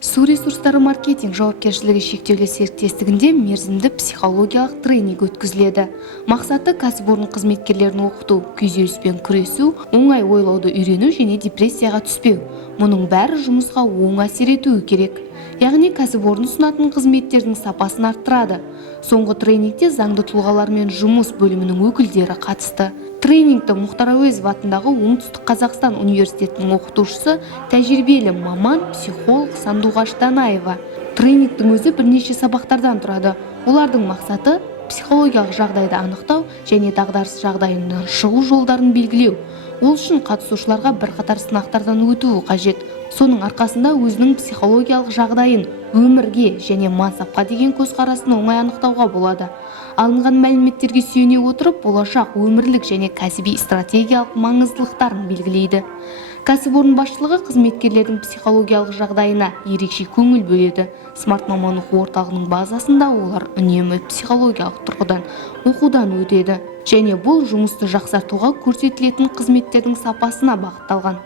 Су ресурстары маркетинг жауапкершілігі шектеулі серіктестігінде мерзімді психологиялық тренинг өткізіледі. Мақсаты кәсіпорын қызметкерлерін оқыту, күйзеліспен күресу, оңай ойлауды үйрену және депрессияға түспеу. Мұның бәрі жұмысқа оң әсер етуі керек. Яғни кәсіпорын ұсынатын қызметтердің сапасын арттырады. Соңғы тренингте заңды тұлғалармен жұмыс бөлімінің өкілдері қатысты. Тренингті Мұхтар Әуезов атындағы Оңтүстік Қазақстан университетінің оқытушысы, тәжірибелі маман, психолог Сандуғаш Данаева. Тренингтің өзі бірнеше сабақтардан тұрады. Олардың мақсаты психологиялық жағдайды анықтау және дағдарыс жағдайынан шығу жолдарын белгілеу. Ол үшін қатысушыларға бірқатар сынақтардан өтуі қажет. Соның арқасында өзінің психологиялық жағдайын өмірге және мансапқа деген көзқарасын оңай анықтауға болады. Алынған мәліметтерге сүйене отырып, болашақ өмірлік және кәсіби стратегиялық маңыздылықтарын белгілейді. Кәсіпорын басшылығы қызметкерлердің психологиялық жағдайына ерекше көңіл бөледі. Смарт маман оқу орталығының базасында олар үнемі психологиялық тұрғыдан оқудан өтеді. Және бұл жұмысты жақсартуға көрсетілетін қызметтердің сапасына бағытталған.